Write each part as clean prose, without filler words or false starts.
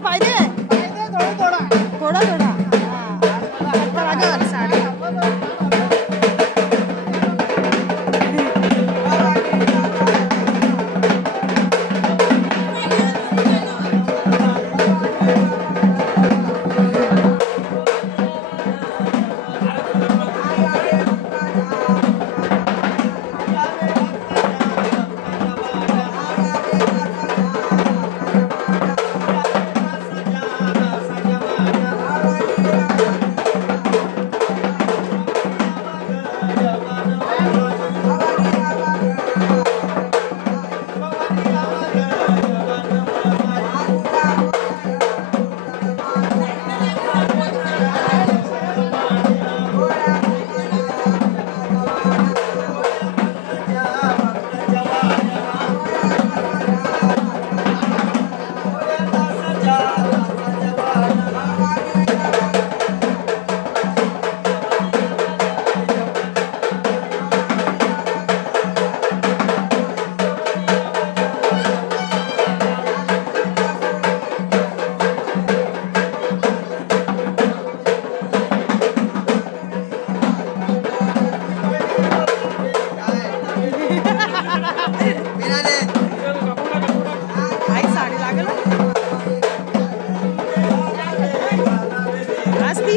पाहिजे थोडा थोडा लागेल साडी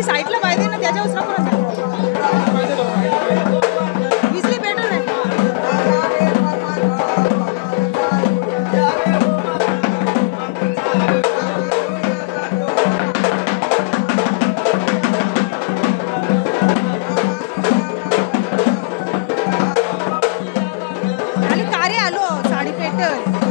साईडला पाहिजे ना त्याच्या उसरा विसली बेटर आहे आणि कार्य आलो साडी पेटल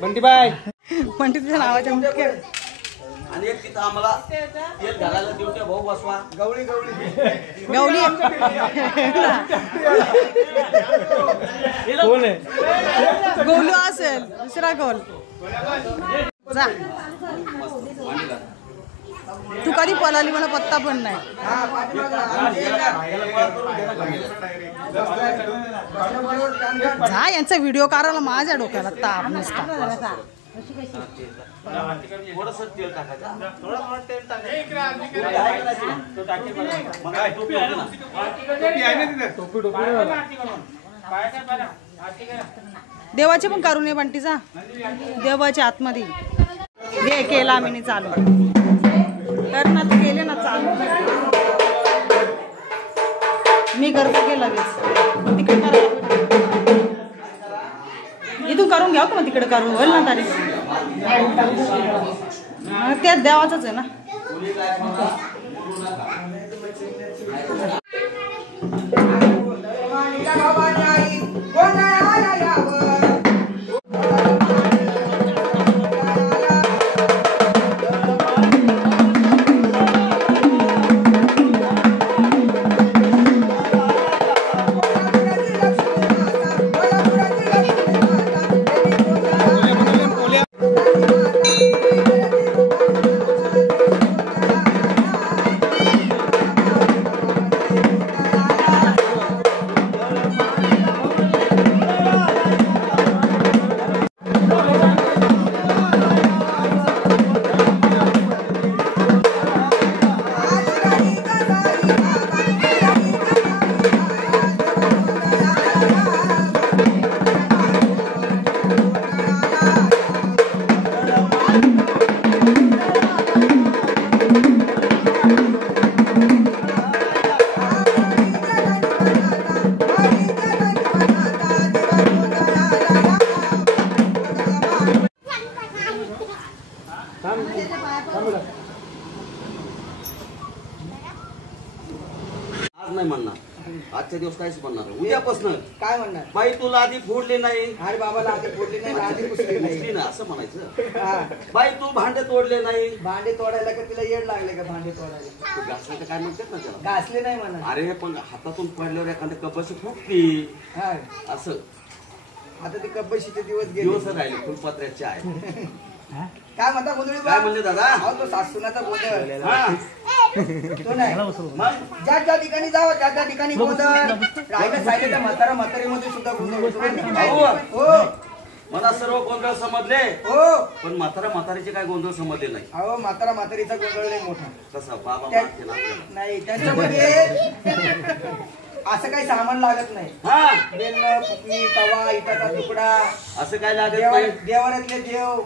बंटी बाय बंटी तुझ्या नावाच्या मुख्य आणि एक तिथं आम्हाला तेल घालायला देवट्या भाऊ बसवा गवळी गवली कोण आहे गोलू असेल दुसरा गोल जा तू कधी पळाली मला पत्ता पण नाही जा यांचा व्हिडिओ काढायला माझ्या डोक्याला ताप नसता देवाचे पण करू नये बंटी जा देवाच्या आतमध्ये घे केला आम्ही चालू कर ना तू केले ना चालू मी करतो के लगेच तिकडे इथून करून घ्या का मग तिकडे करून होईल ना तारीख त्याच देवाचंच आहे ना आज नाही म्हणणार, आजच्या दिवस काहीच म्हणणार, उद्यापासून काय म्हणणार? बाई तुला आधी फोडले नाही, अरे बाबा लादी फोडली नाही, लादी पुसली नाही. पुसली ना असं म्हणायचं. हा. बाई तू भांडे तोडले नाही, भांडे तोडायला का तिला येड लागले का भांडे तोडायला? तू घासलं तर काय म्हणतात ना त्याला. घासले नाही म्हणा. अरे पण हातातून पडल्यावर एखाद्या कपाशी फुटती हा. असं आता ते कब्बशीचे दिवस दिवस गेले. राहिले फुलपात्र्याचे आहे. काय म्हणता गोंधळी काय म्हणले दादा? अहो तो सासूनाचा गोंधळ हा तो नाही. मग ज्या ज्या ठिकाणी जावं त्या त्या ठिकाणी गोंधळ राहिलं सायलेच्या म्हातारीमध्ये सुद्धा गोंधळ होतो बरं का? हो मला सर्व गोंधळ समजले, हो. पण म्हातारीचे काय गोंधळ समजले नाही. अहो म्हातारीचा गोंधळ नाही मोठा. कसा बाबा त्या- मार केला आपल्याला. नाही त्यांच्यामध्ये असं काही सामान लागत नाही. हा बेलन, फुकणी, तवा, इटाचा तुकडा, असं काय लागत नाही. देवाऱ्यातले देव,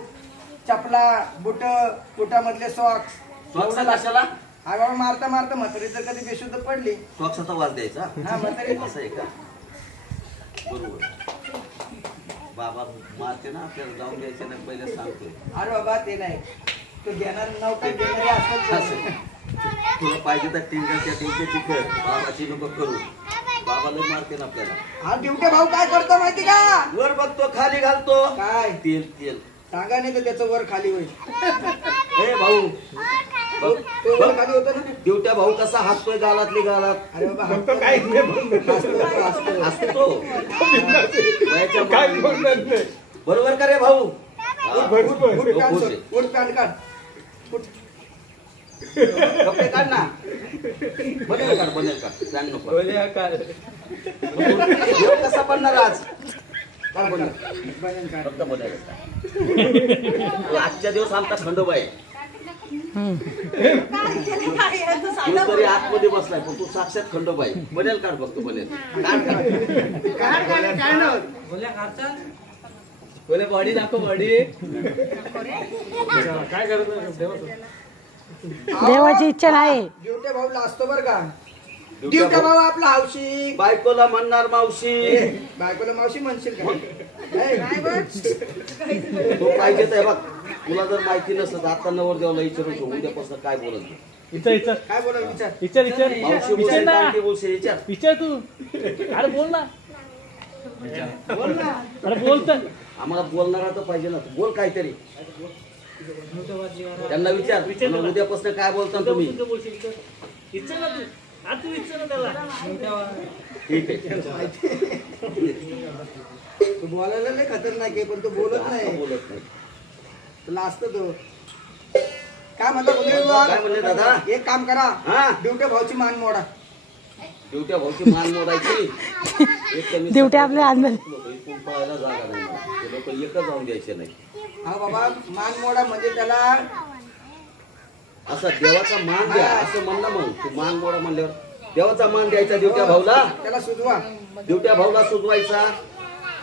चपला, बुटामधले सॉक्स. स्वच्छ कशाला? हा बाबा मारता मारता म्हातारी जर कधी बेशुद्ध पडली. स्वच्छता वाज द्यायचा. हा म्हातारी असं आहे का? बरोबर. बाबा मारते ना आपल्याला, जाऊन द्यायचे नाही पहिले सांगतोय. अरे बाबा ते नाही, तो घेणार नव्हता घेणारे असतात. असं तुला पाहिजे तर टिंकाची कर, बाबाची नको करू. बाबाला मारते ना आपल्याला. हा ड्युटे भाऊ काय करतो माहिती का? वर बघतो खाली घालतो. काय तेल सांगा नाही तर त्याचं वर खाली होईल. ए भाऊ बघ, तो वर खाली होतो ना. देवट्या भाऊ कसा हसतोय गालातली गालात. अरे बाबा हसतो काय? हसतो. हसतो वयाच्या मानाने. बरोबर का रे भाऊ? हा. उठ तो खुश आहे. पॅन्ट काढ. उठ. कपडे काढ ना. बनेल काढ सांग नको. देव कसा बनणार आज? काय बनणार? बनेल काढ. फक्त बनेल काढ. आजच्या दिवस आमचा खंडोबा आहे. तू तरी आतमध्ये बसलाय पण तू साक्षात खंडोबा आहे. बनेल काढ फक्त बनेल बोले बॉडी दाखव बॉडी. काय करत देवाची इच्छा नाही. ड्युटे भाऊ लाजतो बर का? ड्युटे भाऊ आपला हौशी. बायकोला म्हणणार मावशी. बायकोला मावशी म्हणशील का? तो पाहिजे तर बघ, तुला जर माहिती नसतं तर आता नवरदेवाला विचारून ठेवू उद्यापासून काय बोलत विचार काय बोलाल विचार. मावशी बोलशील काकी बोलशील विचार. विचार तू. अरे बोल ना. बोल ना. अरे बोल तर. आम्हाला बोलणारा तर पाहिजे ना. बोल काहीतरी. त्यांना विचार म्हणलं, उद्यापासून काय बोलता तुम्ही. विचार ना तू. आज तू विचार ना त्याला. ठीक आहे. तू बोलायला लय खतरनाक आहे पण तू बोलत आता नाही. बोलत नाही. लाजतो तो. काय म्हणता काय म्हणले दादा? एक काम करा. हा ड्युटे भाऊची मान मोडा. देवट्या भाऊची मान मोडायची. देवट्या आपल्या अंदर. इथून पळायला जागा नाही. ते लोक एकच जाऊन द्यायचे नाही. हा बाबा मान मोडा म्हणजे त्याला असा देवाचा मान द्या असं म्हणणं. मग तू मान मोडा म्हणल्यावर देवाचा मान द्यायचा देवट्या भाऊला. त्याला सुजवा. देवट्या भाऊला सुजवायचा.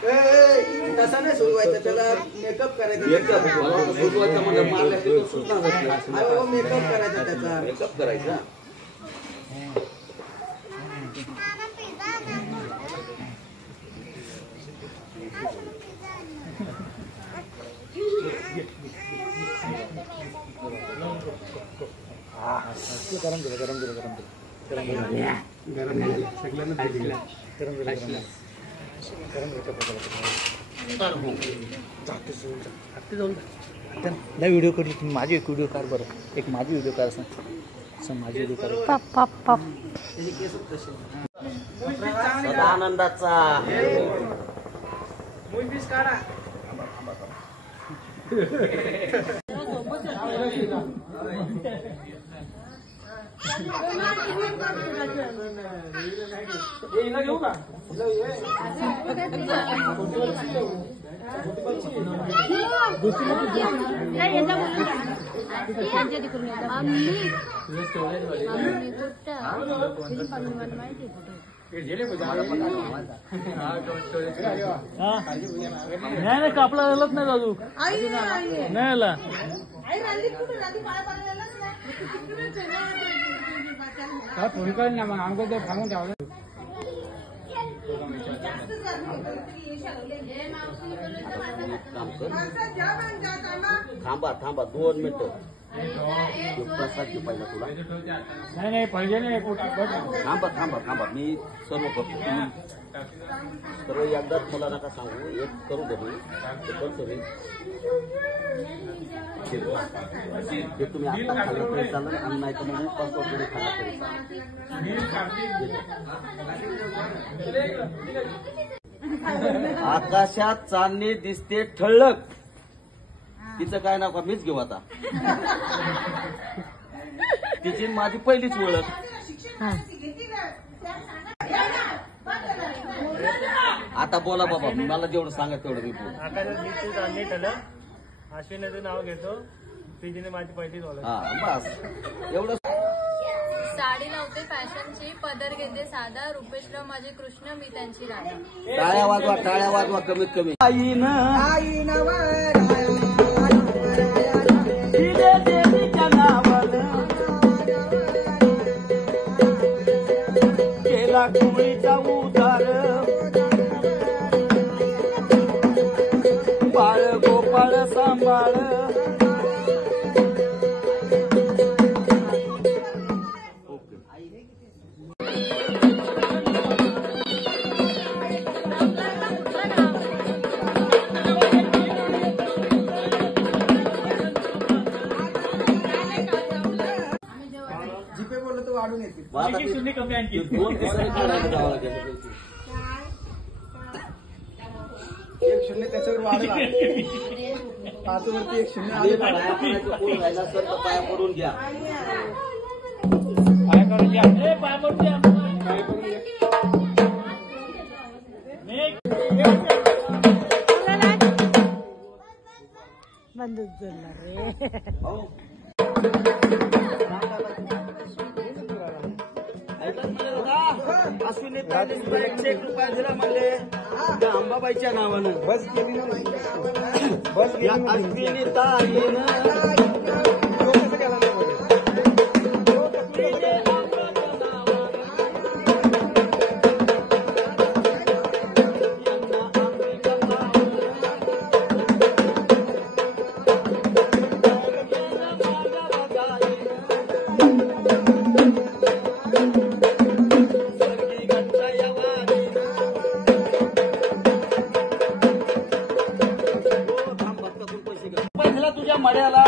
तसा नाही सुजवायचा, त्याला मेकअप करायचा. सुजवायचा म्हणजे मारल्या तो सुजणार अरे बाबा मेकअप करायचा त्याचा. मेकअप करायचा. व्हिडिओ करू. तुम्ही माझी एक व्हिडिओ काढ बरं. एक माझी व्हिडिओ काढ. असं माझी व्हिडिओ काढ. पप पप पप. सदा आनंदाचा. नाही कापला झालंच नाही अजून. नाही आला. फोन कर ना मग आमचं ते सांगून ठेवलं. थांबा थांबा 2 मिनिटं. प्रसाद घे पहिला तुला. नाही पाहिजे नाही. थांबा थांबा थांबा मी सर्व करतो. सर्व एकदाच मला नका सांगू. एक करू दे मी ते करतो मी. ते तुम्ही आता खाल्लं तरी चालेल आणि नाही तर मग उपास वगैरे खाल्ला तरी चालेल. आकाशात चांदणी दिसते ठळक. तिचं काय नाव का मीच घेऊ आता. तिची माझी पहिलीच ओळख. आता बोला बाबा मला जेवढं सांगा तेवढं मी बोल. आकाशात दिसते चांदणी ठळक. अश्विनीचं नाव घेतो. तिने माझी पहिलीच ओळख. हा बस एवढं. साडी लावते फॅशनची, पदर घेते साधा, रुपेशराव माझे कृष्ण, मी त्यांची राधा. टाळ्या वाजवा कमीत कमी. देवीच्या नावानं केला कुळीचा उधार. बाळ गोपाळ सांभाळ. जिपे बोललो तो वाढून येते. शून्य कमी आणखी. 2 दिवसांनी काढायला जावं लागेल. 1 शून्य त्याच्यावर वाढला. 5 वरती 1 शून्य आणि पाया पडायचं कोण राहिला सर तर पाया पडून घ्या. पाय करून घ्या. पाय करून घ्या. बंदूक जोडला रे. अश्विनी ताईने 101 रुपये दिला म्हणले त्या अंबाबाईच्या नावानं. बस केली ना. बस या अश्विनी ताईनं तुझ्या मड्याला.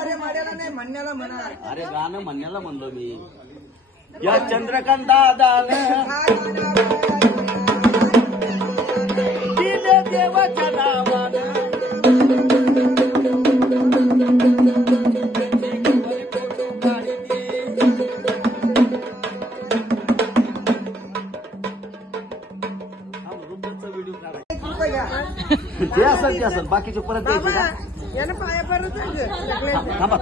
अरे माड्याला नाही म्हणण्याला म्हणा. अरे गाणं म्हणण्याला म्हणलो मी. या चंद्रकांत दादानं दिले देवाच्या नावानं. व्हिडिओ काढायचा ते असेल बाकीचे परत द्यायचे का. याला पाया परत थांबा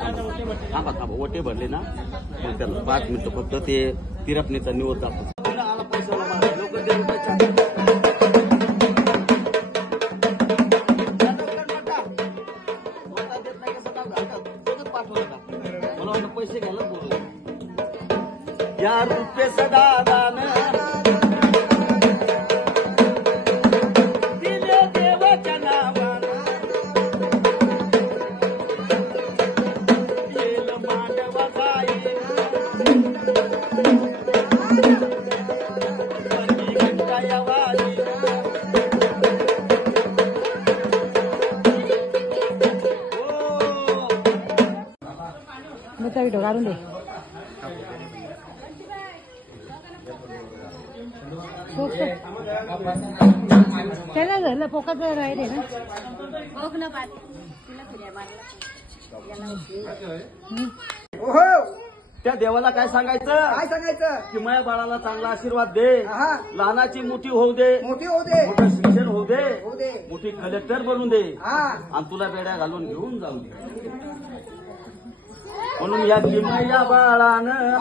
थांबा ओटे भरले ना मग त्याला 5 मिनिटं फक्त ते तिरपणीचा निवड दाखवतो. आला पैसा लोक मला वाटतं पैसे घ्यायला बोलू. या रुपये सदादानं दिले देवाच्या नावानं. व्हिडिओ काढून दे. त्याला झालं पोकाच राहिले ना. बघ ना बात. त्या देवाला काय सांगायचं. काय सांगायचं. की माझ्या बाळाला चांगला आशीर्वाद दे. हा. लहानाची मोठी होऊ दे. मोठी होऊ दे. मोठं शिक्षण होऊ दे. होऊ दे. मोठी कलेक्टर बनवून दे. हा. आणि तुला बेड्या घालून घेऊन जाऊ दे. म्हणून या बाळानं